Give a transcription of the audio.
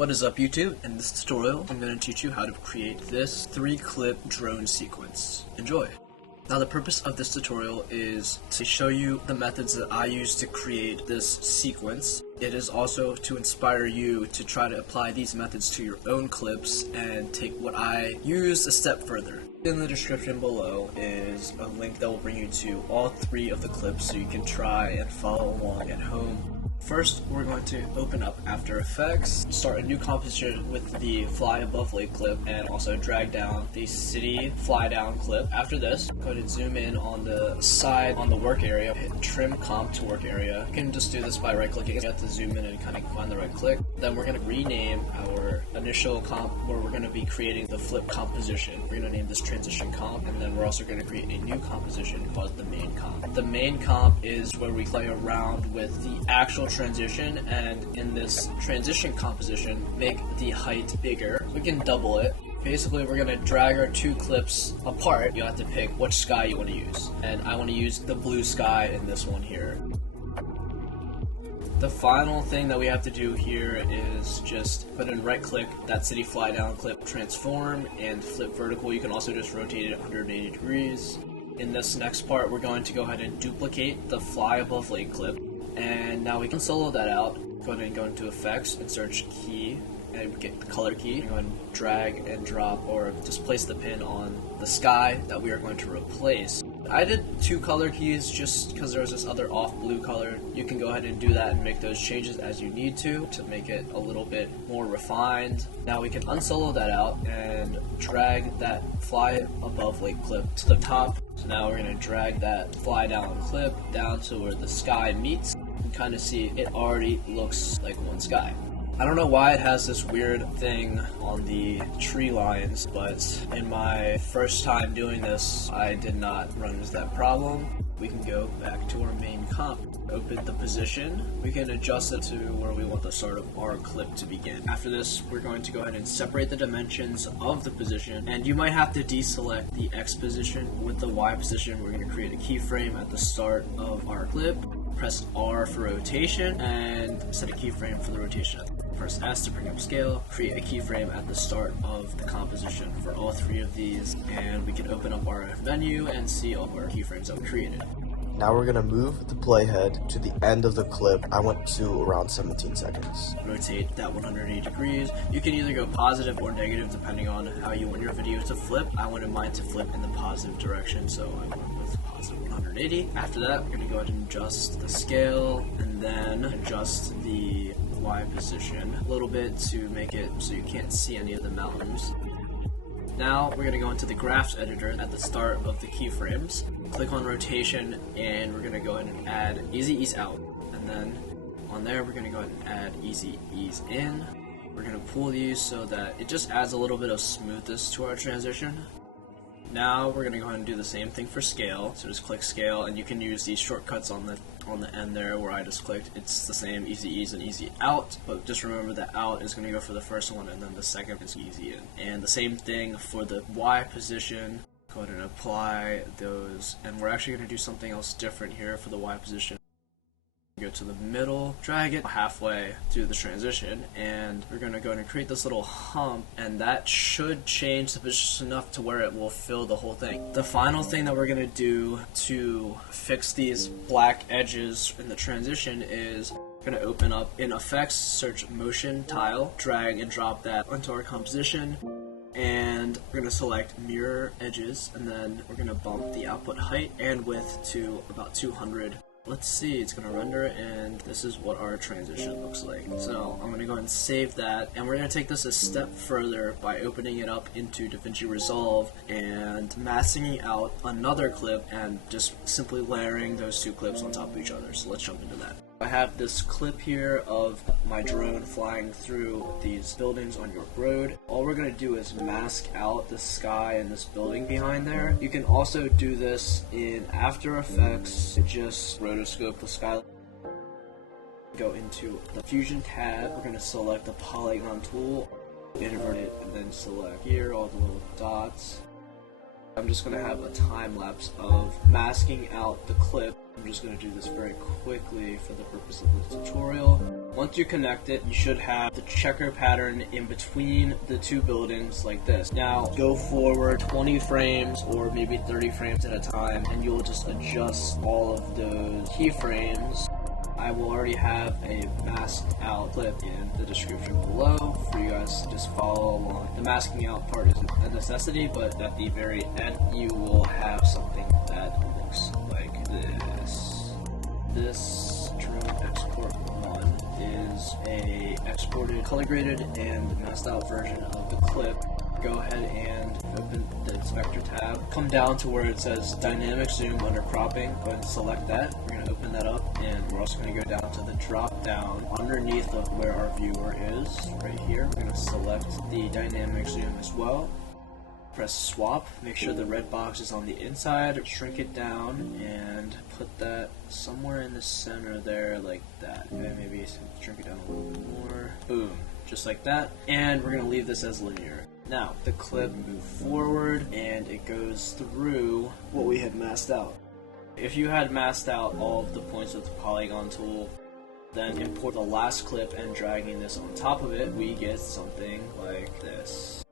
What is up, YouTube? In this tutorial, I'm going to teach you how to create this 3-clip drone sequence. Enjoy! Now the purpose of this tutorial is to show you the methods that I use to create this sequence. It is also to inspire you to try to apply these methods to your own clips and take what I use a step further. In the description below is a link that will bring you to all 3 of the clips so you can try and follow along at home. First, we're going to open up After Effects, start a new composition with the Fly Above Lake clip, and also drag down the City Fly Down clip. After this, go ahead and zoom in on the side on the work area, hit Trim Comp to Work Area. You can just do this by right-clicking. You have to zoom in and kind of find the right click. Then we're going to rename our initial comp where we're going to be creating the flip composition. We're going to name this Transition Comp, and then we're also going to create a new composition called the Main Comp. The Main Comp is where we play around with the actual transition, and in this transition composition, make the height bigger. We can double it. Basically, we're going to drag our 2 clips apart. You have to pick which sky you want to use, and I want to use the blue sky in this one here. The final thing that we have to do here is just put in right click that City Fly Down clip, transform, and flip vertical. You can also just rotate it 180 degrees. In this next part, we're going to go ahead and duplicate the Fly Above Lake clip. And now we can solo that out. Go ahead and go into Effects and search Key and get the color key. Go ahead and drag and drop or just place the pin on the sky that we are going to replace. I did 2 color keys just because there was this other off blue color. You can go ahead and do that and make those changes as you need to make it a little bit more refined. Now we can unsolo that out and drag that Fly Above Lake clip to the top. So now we're going to drag that Fly Down clip down to where the sky meets. You can kind of see it already looks like one sky. I don't know why it has this weird thing on the tree lines, but in my first time doing this, I did not run into that problem. We can go back to our main comp. Open the position. We can adjust it to where we want the start of our clip to begin. After this, we're going to go ahead and separate the dimensions of the position, and you might have to deselect the X position. With the Y position, we're going to create a keyframe at the start of our clip. Press R for rotation, and set a keyframe for the rotation. Press S to bring up scale, create a keyframe at the start of the composition for all 3 of these, and we can open up our menu and see all of our keyframes that we created. Now we're going to move the playhead to the end of the clip. I went to around 17 seconds. Rotate that 180 degrees. You can either go positive or negative depending on how you want your video to flip. I wanted mine to flip in the positive direction, so I went with positive 180. After that, we're going to go ahead and adjust the scale and then adjust the Y position a little bit to make it so you can't see any of the mountains. Now we're going to go into the graphs editor at the start of the keyframes. Click on rotation, and we're going to go ahead and add easy ease out. And then on there we're going to go ahead and add easy ease in. We're going to pull these so that it just adds a little bit of smoothness to our transition. Now we're going to go ahead and do the same thing for scale. So just click scale, and you can use these shortcuts on the end there where I just clicked. It's the same, easy ease and easy out, but just remember that out is going to go for the first one, and then the second is easy in. And the same thing for the Y position. Go ahead and apply those, and we're actually going to do something else different here for the Y position. Go to the middle, drag it halfway through the transition, and we're going to go ahead and create this little hump, and that should change the position enough to where it will fill the whole thing. The final thing that we're going to do to fix these black edges in the transition is we're going to open up in Effects, search Motion Tile, drag and drop that onto our composition, and we're going to select Mirror Edges, and then we're going to bump the output height and width to about 200. Let's see, it's going to render, and this is what our transition looks like. So I'm going to go ahead and save that, and we're going to take this a step further by opening it up into DaVinci Resolve and masking out another clip and just simply layering those 2 clips on top of each other. So let's jump into that. I have this clip here of my drone flying through these buildings on York Road. All we're going to do is mask out the sky and this building behind there. You can also do this in After Effects. Just rotoscope the sky. Go into the Fusion tab. We're going to select the polygon tool, invert it, and then select here all the little dots. I'm just going to have a time lapse of masking out the clip. I'm just going to do this very quickly for the purpose of the tutorial. Once you connect it, you should have the checker pattern in between the two buildings like this. Now, go forward 20 frames or maybe 30 frames at a time, and you'll just adjust all of those keyframes. I will already have a masked out clip in the description below for you guys to just follow along. The masking out part is a necessity, but at the very end you will have something that looks like this. This drone export 1 is a exported, color graded, and masked out version of the clip. Go ahead and open the inspector tab. Come down to where it says dynamic zoom under cropping. Go ahead and select that. We're going to open that up, and we're also going to go down to the drop down underneath of where our viewer is, right here. We're going to select the dynamic zoom as well. Press swap. Make sure the red box is on the inside. Shrink it down and put that somewhere in the center there, like that. Okay, maybe shrink it down a little bit more. Boom. Just like that. And we're going to leave this as linear. Now, the clip moves forward and it goes through what we had masked out. If you had masked out all of the points with the polygon tool, then import the last clip and dragging this on top of it, we get something like this.